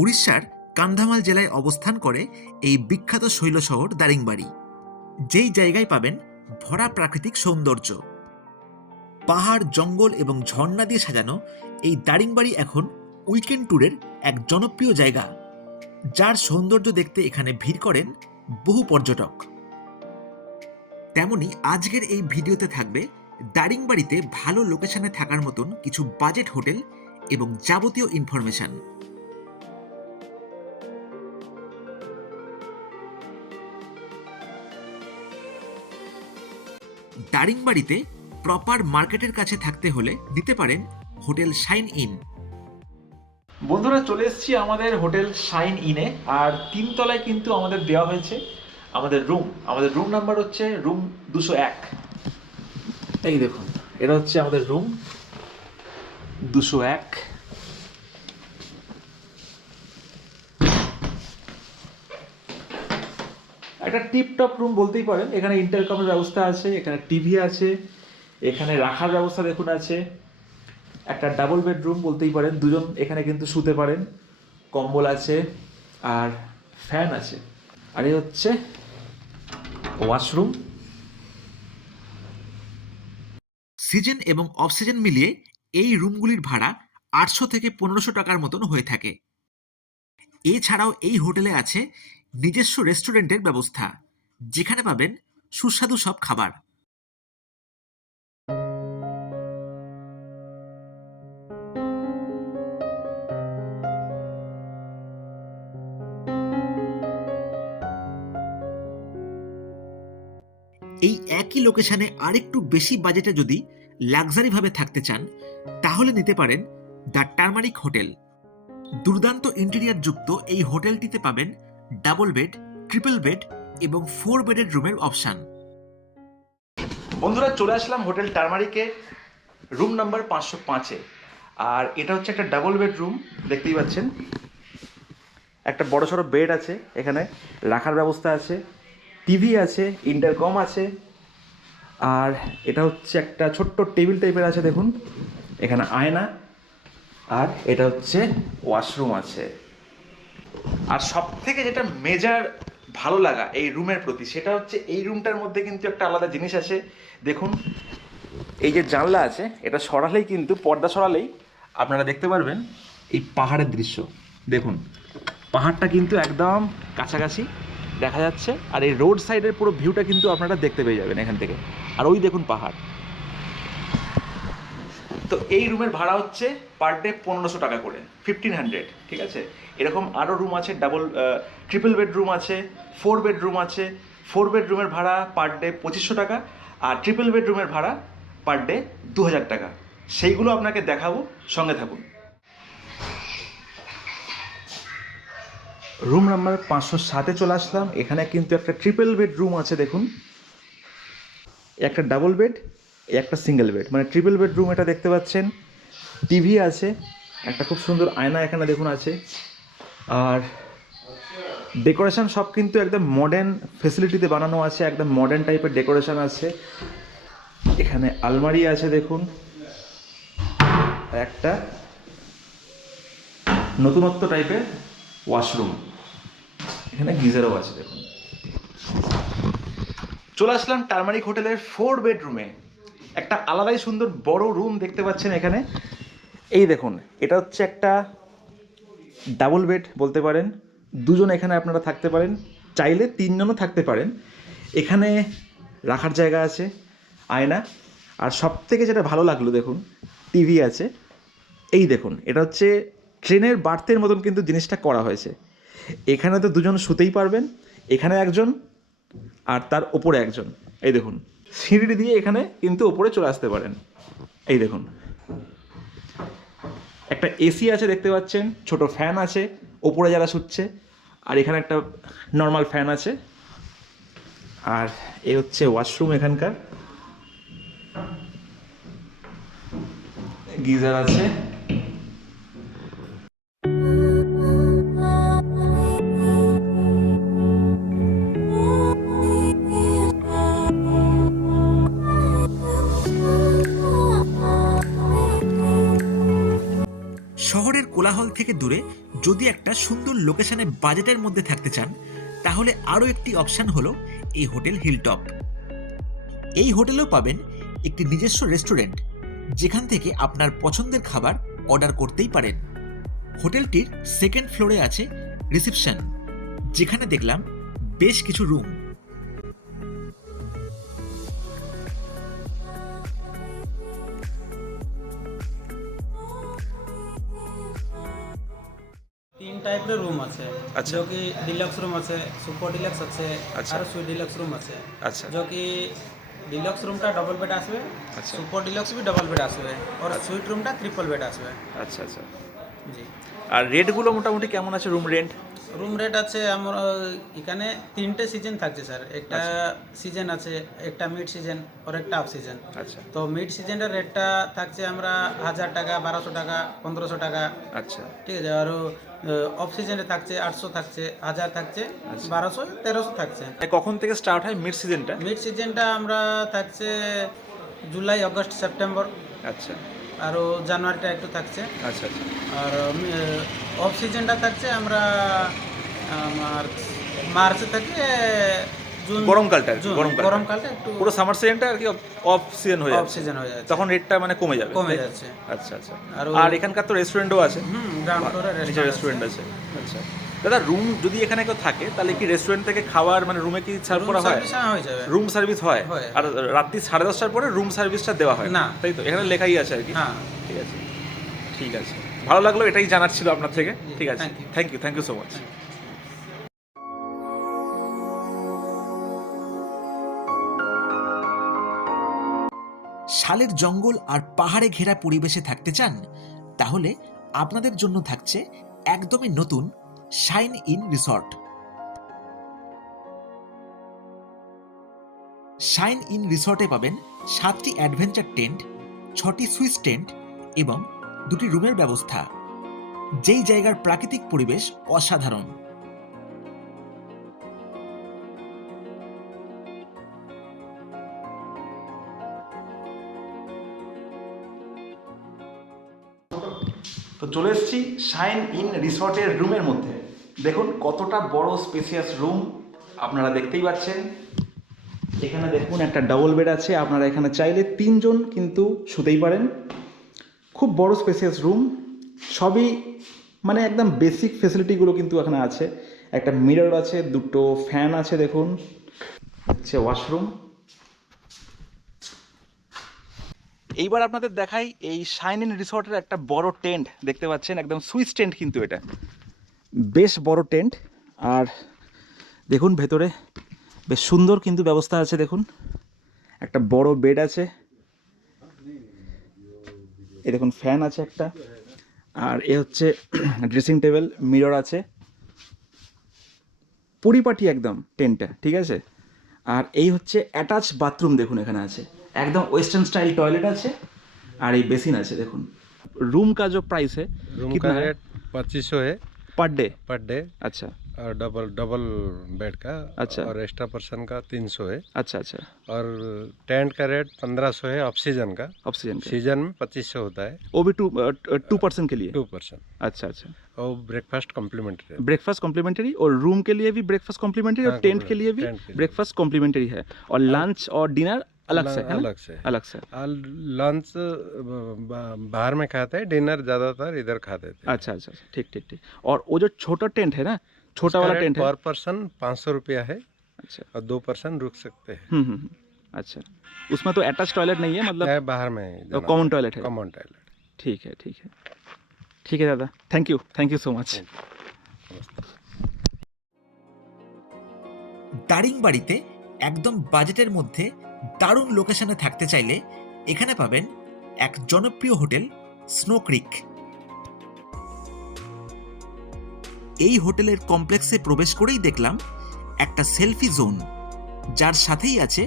উড়িষ্যার কান্ধামাল জেলায় অবস্থান করে এই বিখ্যাত শৈল শহর দারিংবাড়ি, যেই জায়গায় পাবেন ভরা প্রাকৃতিক সৌন্দর্য। পাহাড়, জঙ্গল এবং ঝর্ণা দিয়ে সাজানো এই দারিংবাড়ি এখন উইকেন্ড ট্যুরের এক জনপ্রিয় জায়গা, যার সৌন্দর্য দেখতে এখানে ভিড় করেন বহু পর্যটক। তেমনি আজকের এই ভিডিওতে থাকবে দারিংবাড়িতে ভালো লোকেশনে থাকার মতন কিছু বাজেট হোটেল এবং যাবতীয় ইনফরমেশন। দারিংবাড়িতে প্রপার মার্কেটের কাছে থাকতে হলে নিতে পারেন হোটেল শাইন ইন। বন্ধুরা, চলে এসেছি আমাদের হোটেল শাইন ইনে। আর 3 তলায় কিন্তু আমাদের দেওয়া হয়েছে আমাদের রুম নাম্বার হচ্ছে রুম 201। এই দেখুন, এটা হচ্ছে আমাদের রুম 201। একটা টিপটপ রুম বলতেই পারেন। এখানে ইন্টারকমের ব্যবস্থা আছে, এখানে টিভি আছে, এখানে রাখার ব্যবস্থা দেখুন আছে। একটা ডাবল বেডরুম বলতেই পারেন, দুজন এখানে কিন্তু শুতে পারেন, কম্বল আছে আর ফ্যান আছে। আর এই হচ্ছে ওয়াশরুম। সিজন এবং অফ সিজন মিলিয়ে এই রুমগুলির ভাড়া 800 থেকে 1500 টাকার মতন হয়ে থাকে। এছাড়াও এই হোটেলে আছে নিজস্ব রেস্টুরেন্টের ব্যবস্থা, যেখানে পাবেন সুস্বাদু সব খাবার। এই একই লোকেশনে আরেকটু বেশি বাজেটে যদি লাক্সারি ভাবে থাকতে চান, তাহলে নিতে পারেন দ্য টারমারিক হোটেল। দুর্দান্ত ইন্টেরিয়ার যুক্ত এই হোটেলটিতে পাবেন ডাবল বেড, ট্রিপল বেড এবং 4 বেডের রুমের অপশন। বন্ধুরা, চলে আসলাম হোটেল টারমারিকে রুম নাম্বার 505-এ। আর এটা হচ্ছে একটা ডাবল বেডরুম, দেখতেই পাচ্ছেন। একটা বড় সড়ো বেড আছে, এখানে রাখার ব্যবস্থা আছে, টিভি আছে, ইন্টারকম আছে। আর এটা হচ্ছে একটা ছোট্ট টেবিল টাইপের আছে, দেখুন এখানে আয়না। আর এটা হচ্ছে ওয়াশরুম আছে। আর সব থেকে যেটা মেজার ভালো লাগা এই রুমের প্রতি, সেটা হচ্ছে এই রুমটার মধ্যে কিন্তু একটা আলাদা জিনিস আছে। দেখুন, এই যে জানলা আছে, এটা সরালেই কিন্তু, পর্দা সরালেই আপনারা দেখতে পারবেন এই পাহাড়ের দৃশ্য। দেখুন, পাহাড়টা কিন্তু একদম কাছাকাছি দেখা যাচ্ছে। আর এই রোড সাইডের পুরো ভিউটা কিন্তু আপনারা দেখতে পেয়ে যাবেন এখান থেকে। আর ওই দেখুন পাহাড়। তো এই রুমের ভাড়া হচ্ছে পার ডে 1500 টাকা করে, 1500, ঠিক আছে। এরকম আরও রুম আছে, ট্রিপল বেডরুম আছে, 4 বেডরুম আছে। 4 বেডরুমের ভাড়া পার ডে 2500 টাকা, আর ট্রিপল বেডরুমের ভাড়া পার ডে 2000 টাকা। সেইগুলো আপনাকে দেখাবো, সঙ্গে থাকুন। রুম নাম্বার 507-এ চলে আসলাম। এখানে কিন্তু একটা ট্রিপল বেডরুম আছে, দেখুন। একটা ডাবল বেড, একটা সিঙ্গেল বেড, মানে ট্রিপল বেডরুম এটা দেখতে পাচ্ছেন। টিভি আছে, একটা খুব সুন্দর আয়না এখানে দেখুন আছে। আর ডেকোরেশন সব কিন্তু একদম মডার্ন ফেসিলিটিতে বানানো আছে, একদম মডার্ন টাইপের ডেকোরেশন আছে। এখানে আলমারি আছে দেখুন, একটা নতুনত্ব টাইপের ওয়াশরুম। এখানে গিজারও আছে দেখুন। চলে আসলাম টারমারিক হোটেলের 4 বেডরুমে। একটা আলাদাই সুন্দর বড় রুম দেখতে পাচ্ছেন এখানে। এই দেখুন, এটা হচ্ছে একটা ডাবল বেড বলতে পারেন। দুজন এখানে আপনারা থাকতে পারেন, চাইলে 3 জনও থাকতে পারেন। এখানে রাখার জায়গা আছে, আয়না। আর সব থেকে যেটা ভালো লাগলো, দেখুন টিভি আছে। এই দেখুন, এটা হচ্ছে ট্রেনের বার্থের মতন কিন্তু জিনিসটা করা হয়েছে। এখানে তো দুজন শুতেই পারবেন, এখানে একজন আর তার ওপরে একজন। এই দেখুন, সিঁড়ি দিয়ে এখানে কিন্তু ওপরে চলে আসতে পারেন। এই দেখুন, একটা এসি আছে দেখতে পাচ্ছেন, ছোট ফ্যান আছে ওপরে যারা শুচ্ছে। আর এখানে একটা নর্মাল ফ্যান আছে। আর এই হচ্ছে ওয়াশরুম, এখানকার গিজার আছে। শহরের কোলাহল কোলাহল থেকে দূরে যদি একটা সুন্দর লোকেশনে বাজেটের মধ্যে থাকতে চান, তাহলে আরও একটি অপশান হলো এই হোটেল হিলটপ। এই হোটেলেও পাবেন একটি নিজস্ব রেস্টুরেন্ট, যেখান থেকে আপনার পছন্দের খাবার অর্ডার করতেই পারেন। হোটেলটির সেকেন্ড ফ্লোরে আছে রিসেপশন, যেখানে দেখলাম বেশ কিছু রুম। तीन टाइप रे रूम আছে আচ্ছা। जो कि डिलक्स रूम আছে সুপার ডিলক্স আছে আচ্ছা। আর সুইট ডিলক্স रूम আছে আচ্ছা। जो कि ডিলক্স রুমটা ডবল বেড আসবে আচ্ছা। সুপার ডিলক্স भी ডবল বেড আসবে আর আচ্ছা। সুইট রুমটা ট্রিপল বেড আসবে আচ্ছা আচ্ছা। জি আর রেটগুলো মোটামুটি কেমন আছে রুম রেন্ট? রুম রেট আছে আমরা এখানে তিনটে সিজন থাকছে স্যার, একটা সিজন আছে, একটা মিড সিজন আর একটা অফ সিজন। আচ্ছা তো মিড সিজনের রেটটা থাকছে আমরা 1000 টাকা, 1200 টাকা, 1500 টাকা, আচ্ছা ঠিক আছে। আর অফ সিজনে থাকছে 800 থাকছে, 1000 থাকছে, 1200, 1300 থাকছে। কখন থেকে স্টার্ট হয় মিড সিজনটা? মিড সিজনটা আমরা থাকছে জুলাই, অগস্ট, সেপ্টেম্বর, আচ্ছা আর জানুয়ারিটা একটু থাকছে। আচ্ছা আচ্ছা আর অফ সিজনটা থাকছে আমরা মার্চ থেকে জুন, গরমকালটা আর কি, জুন, গরমকালটা। গরমকালটা একটু পুরো সামার সিজনটা আর কি অফ সিজন হয়ে অফ যাচ্ছে, সিজন হয়ে যাচ্ছে, তখন রেটটা মানে কমে যাবে, কমে তাই তো? যাচ্ছে। আচ্ছা আচ্ছা। আর আর এখানকার তো রেস্টুরেন্টও আছে, গ্রাউন্ড ফ্লোরে নিজের রেস্টুরেন্ট আছে। আচ্ছা দাদা, রুম যদি এখানে কেউ থাকে তাহলে কি রেস্টুরেন্ট থেকে খাবার মানে রুমে কি সার্ভ করা হয়? হয়ে যাবে। রুম সার্ভিস হয়? হয়। আর রাত্রি 10:30টার পরে রুম সার্ভিসটা দেওয়া হয় না। তাই তো? এখানে লেখাই আছে আর কি। হ্যাঁ ঠিক আছে ঠিক আছে, ভালো লাগলো, এটাই জানার ছিল আপনার থেকে। জি, ঠিক আছে, thank you. Thank you so much. শালের জঙ্গল আর পাহাড়ে ঘেরা পরিবেশে থাকতে চান, তাহলে আপনাদের জন্য থাকছে একদমই নতুন shine in resort. Shine in রিসর্টে পাবেন 7টি অ্যাডভেঞ্চার টেন্ট, 6টি সুইস টেন্ট এবং 2টি রুমের ব্যবস্থা। যেই জায়গার প্রাকৃতিক পরিবেশ অসাধারণ। তো চলে এসেছি শাইন ইন রিসর্টের রুমের মধ্যে। দেখুন কতটা বড় স্পেসিয়াস রুম, আপনারা দেখতেই পাচ্ছেন। এখানে দেখুন একটা ডাবল বেড আছে, আপনারা এখানে চাইলে 3 জন কিন্তু শুতেই পারেন। খুব বড় স্পেসিয়াস রুম, সবই মানে একদম বেসিক ফেসিলিটিগুলো কিন্তু এখানে আছে। একটা মিরর আছে, 2টো ফ্যান আছে, দেখুন হচ্ছে ওয়াশরুম। এইবার আপনাদের দেখাই এই শাইন ইন রিসর্টের একটা বড় টেন্ট দেখতে পাচ্ছেন, একদম সুইস টেন্ট কিন্তু এটা, বেশ বড় টেন্ট। আর দেখুন ভেতরে বেশ সুন্দর কিন্তু ব্যবস্থা আছে, দেখুন একটা বড় বেড আছে, এই দেখুন ফ্যান আছে একটা, আর এ হচ্ছে ড্রেসিং টেবিল, মিরর আছে, পরিপাটি একদম টেন্টটা, ঠিক আছে। আর এই হচ্ছে অ্যাটাচ বাথরুম, দেখুন এখানে আছে একদম ওয়েস্টার্ন স্টাইল टॉयलेट আছে, আর এই বেসিন আছে দেখুন। रूम का जो प्राइस है रूम कितना का है? रेट 2500 है पर डे? पर डे, अच्छा और डबल डबल बेड का, अच्छा। और एक्स्ट्रा पर्सन का 300 है, अच्छा अच्छा। और टेंट का रेट 1500 है ऑक्सीजन का। ऑक्सीजन का सीजन में 2500 होता है, वो भी 2% के लिए? 2%। अच्छा अच्छा। और ब्रेकफास्ट कॉम्प्लीमेंट्री है। ब्रेकफास्ट कॉम्प्लीमेंट्री, और रूम के लिए भी ब्रेकफास्ट कॉम्प्लीमेंट्री, और हाँ, टेंट के लिए भी टेंट के लिए। ब्रेकफास्ट कॉम्प्लीमेंट्री है, और लंच और डिनर अलग से है ना? अलग से। अलग से। और लंच बाहर में खाते हैं, डिनर ज़्यादातर इधर खाते थे। अच्छा अच्छा, ठीक ठीक ठीक। और वो जो छोटा टेंट है ना, छोटा वाला टेंट है? पर पर्सन 500 रुपया है, अच्छा। और 2 पर्सन रुक सकते हैं। अच्छा, उसमें तो अटैच टॉयलेट नहीं है मतलब? चाहे बाहर में कॉमन टॉयलेट है? Common toilet. ठीक है ठीक है ठीक है दादा, थैंक यू सो मच। দারিংবাড়িতে একদম বাজেটের মধ্যে দারুণ লোকেশনে থাকতে চাইলে এখানে পাবেন এক জনপ্রিয় হোটেল স্নো ক্রিক। এই হোটেলের কমপ্লেক্সে প্রবেশ করেই দেখলাম একটা সেলফি জোন, যার সাথেই আছে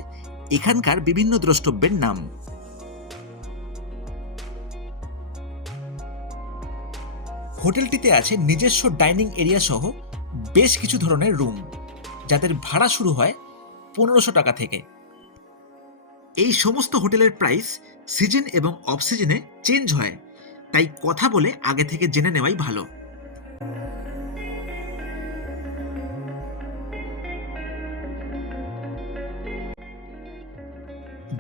এখানকার বিভিন্ন দ্রষ্টব্যের নাম। হোটেলটিতে আছে নিজস্ব ডাইনিং এরিয়া সহ বেশ কিছু ধরনের রুম, যাদের ভাড়া শুরু হয় 1500 টাকা থেকে। এই সমস্ত হোটেলের প্রাইস সিজন এবং অফ সিজনে চেঞ্জ হয়, তাই কথা বলে আগে থেকে জেনে নেওয়াই ভালো।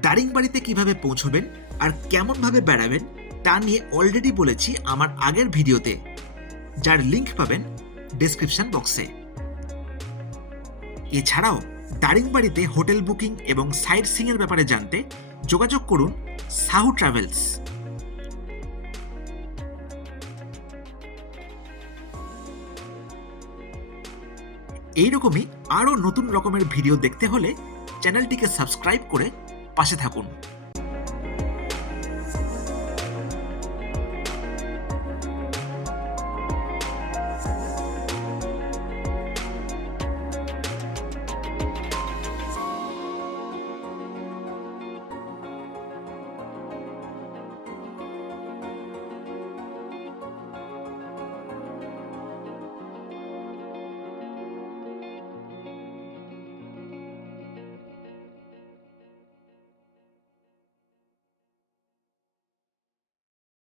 দারিংবাড়িতে কিভাবে পৌঁছবেন আর কেমন ভাবে বেড়াবেন তা নিয়ে অলরেডি বলেছি আমার আগের ভিডিওতে, যার লিংক পাবেন ডেসক্রিপশন বক্সে। এছাড়াও দারিংবাড়িতে হোটেল বুকিং এবং সাইট সিইং এর ব্যাপারে জানতে যোগাযোগ করুন সাহু ট্রাভেলস। এইরকমই আরও নতুন রকমের ভিডিও দেখতে হলে চ্যানেলটিকে সাবস্ক্রাইব করে পাশে থাকুন।